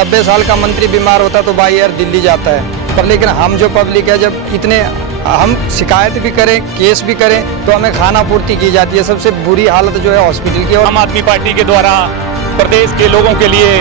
90 साल का मंत्री बीमार होता तो बाई एयर दिल्ली जाता है, पर लेकिन हम जो पब्लिक है, जब इतने हम शिकायत भी करें, केस भी करें, तो हमें खाना पूर्ति की जाती है। सबसे बुरी हालत जो है हॉस्पिटल की। और आम आदमी पार्टी के द्वारा प्रदेश के लोगों के लिए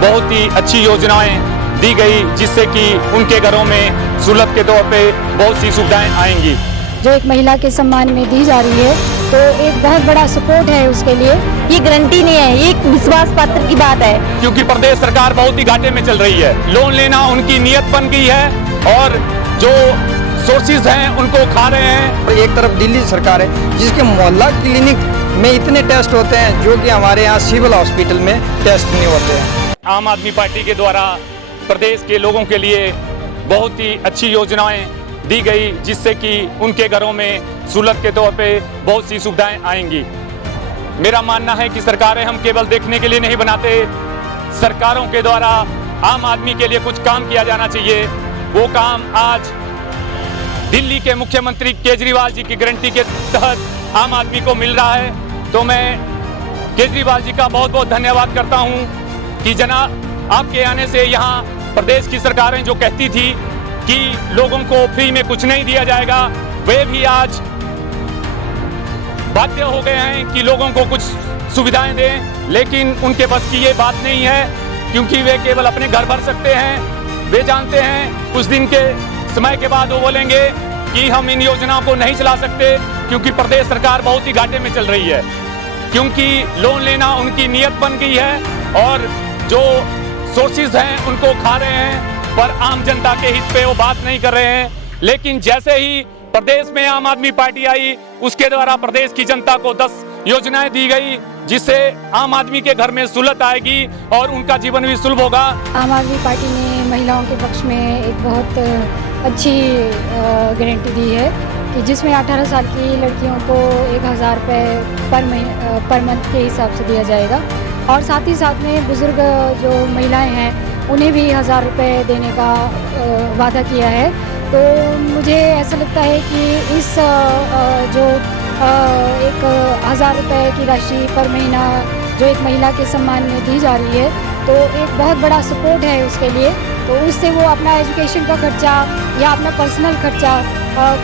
बहुत ही अच्छी योजनाएं दी गई, जिससे कि उनके घरों में सहूलत के तौर पे बहुत सी सुविधाएं आएंगी। जो एक महिला के सम्मान में दी जा रही है, तो एक बहुत बड़ा सपोर्ट है उसके लिए। ये गारंटी नहीं है, ये एक विश्वास पात्र की बात है, क्योंकि प्रदेश सरकार बहुत ही घाटे में चल रही है। लोन लेना उनकी नियत बन गई है और जो सोर्सेज हैं उनको खा रहे हैं। एक तरफ दिल्ली सरकार है, जिसके मोहल्ला क्लिनिक में इतने टेस्ट होते हैं जो कि हमारे यहाँ सिविल हॉस्पिटल में टेस्ट नहीं होते हैं। आम आदमी पार्टी के द्वारा प्रदेश के लोगों के लिए बहुत ही अच्छी योजनाएं दी गई, जिससे कि उनके घरों में सहूलत के तौर पे बहुत सी सुविधाएं आएंगी। मेरा मानना है कि सरकारें हम केवल देखने के लिए नहीं बनाते, सरकारों के द्वारा आम आदमी के लिए कुछ काम किया जाना चाहिए। वो काम आज दिल्ली के मुख्यमंत्री केजरीवाल जी की गारंटी के तहत आम आदमी को मिल रहा है। तो मैं केजरीवाल जी का बहुत बहुत धन्यवाद करता हूं कि जनाब आपके आने से यहाँ प्रदेश की सरकारें जो कहती थी कि लोगों को फ्री में कुछ नहीं दिया जाएगा, वे भी आज बाध्य हो गए हैं कि लोगों को कुछ सुविधाएं दें। लेकिन उनके बस की ये बात नहीं है, क्योंकि वे केवल अपने घर भर सकते हैं। वे जानते हैं कुछ दिन के समय के बाद वो बोलेंगे कि हम इन योजनाओं को नहीं चला सकते, क्योंकि प्रदेश सरकार बहुत ही घाटे में चल रही है। क्योंकि लोन लेना उनकी नियत बन गई है और जो सोर्सेज हैं उनको खा रहे हैं, पर आम जनता के हित पे वो बात नहीं कर रहे हैं। लेकिन जैसे ही प्रदेश में आम आदमी पार्टी आई, उसके द्वारा प्रदेश की जनता को 10 योजनाएं दी गई, जिससे आम आदमी के घर में सहूलत आएगी और उनका जीवन भी सुलभ होगा। आम आदमी पार्टी ने महिलाओं के पक्ष में एक बहुत अच्छी गारंटी दी है कि जिसमें 18 साल की लड़कियों को 1000 रुपये पर मंथ के हिसाब से दिया जाएगा, और साथ ही साथ में बुज़ुर्ग जो महिलाएं हैं उन्हें भी 1000 रुपये देने का वादा किया है। तो मुझे ऐसा लगता है कि इस जो 1000 रुपये की राशि पर महीना जो एक महिला के सम्मान में दी जा रही है, तो एक बहुत बड़ा सपोर्ट है उसके लिए। तो उससे वो अपना एजुकेशन का खर्चा या अपना पर्सनल खर्चा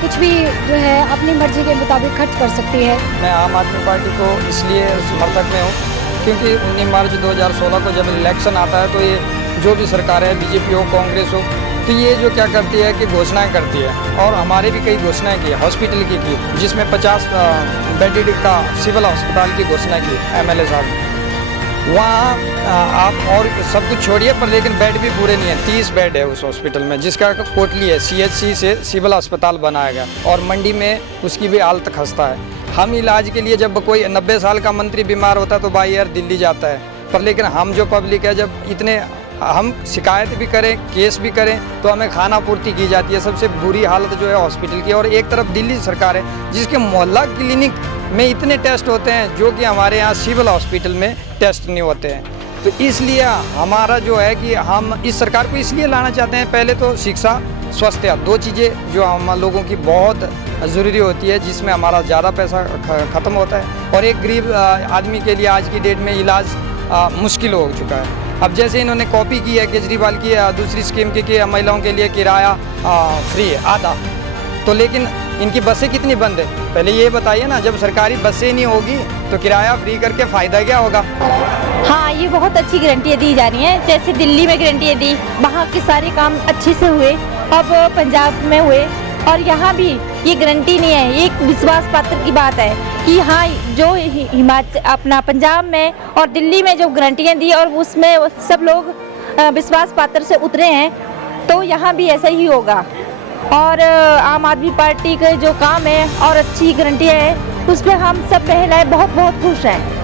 कुछ भी जो है अपनी मर्जी के मुताबिक खर्च कर सकती है। मैं आम आदमी पार्टी को इसलिए समर्थक में हूँ क्योंकि 19 मार्च 2016 को जब इलेक्शन आता है, तो ये जो भी सरकार है, बीजेपी हो, कांग्रेस हो, तो ये जो क्या करती है कि घोषणाएं करती है, और हमारे भी कई घोषणाएं की हॉस्पिटल की जिसमें 50 बेड का सिविल अस्पताल की घोषणा की एमएलए साहब ने। वहाँ आप और सब कुछ छोड़िए, पर लेकिन बेड भी पूरे नहीं है। 30 बेड है उस हॉस्पिटल में, जिसका कोटली है, CHC से सिविल अस्पताल बनाया गया, और मंडी में उसकी भी हालत खस्ता है। हम इलाज के लिए, जब कोई 90 साल का मंत्री बीमार होता तो बाई एयर दिल्ली जाता है, पर लेकिन हम जो पब्लिक है, जब इतने हम शिकायत भी करें, केस भी करें, तो हमें खाना पूर्ति की जाती है। सबसे बुरी हालत जो है हॉस्पिटल की। और एक तरफ दिल्ली सरकार है, जिसके मोहल्ला क्लिनिक में इतने टेस्ट होते हैं जो कि हमारे यहाँ सिविल हॉस्पिटल में टेस्ट नहीं होते हैं। तो इसलिए हमारा जो है कि हम इस सरकार को इसलिए लाना चाहते हैं, पहले तो शिक्षा, स्वास्थ्य, 2 चीज़ें जो हम लोगों की बहुत ज़रूरी होती है, जिसमें हमारा ज़्यादा पैसा ख़त्म होता है, और एक गरीब आदमी के लिए आज की डेट में इलाज मुश्किल हो चुका है। अब जैसे इन्होंने कॉपी की है केजरीवाल की दूसरी स्कीम की कि महिलाओं के लिए किराया फ्री है आधा, तो लेकिन इनकी बसें कितनी बंद है? पहले ये बताइए ना, जब सरकारी बसें नहीं होगी तो किराया फ्री करके फ़ायदा क्या होगा? हाँ, ये बहुत अच्छी गारंटियाँ दी जा रही हैं। जैसे दिल्ली में गारंटियाँ दी, वहाँ के सारे काम अच्छे से हुए, अब पंजाब में हुए, और यहाँ भी ये गारंटी नहीं है, ये एक विश्वास पात्र की बात है कि हाँ, जो हिमाचल अपना पंजाब में और दिल्ली में जो गारंटियाँ दी और उसमें सब लोग विश्वास पात्र से उतरे हैं, तो यहाँ भी ऐसा ही होगा। और आम आदमी पार्टी के जो काम है और अच्छी गारंटियाँ है, उस पर हम सब महिलाएं बहुत बहुत खुश हैं।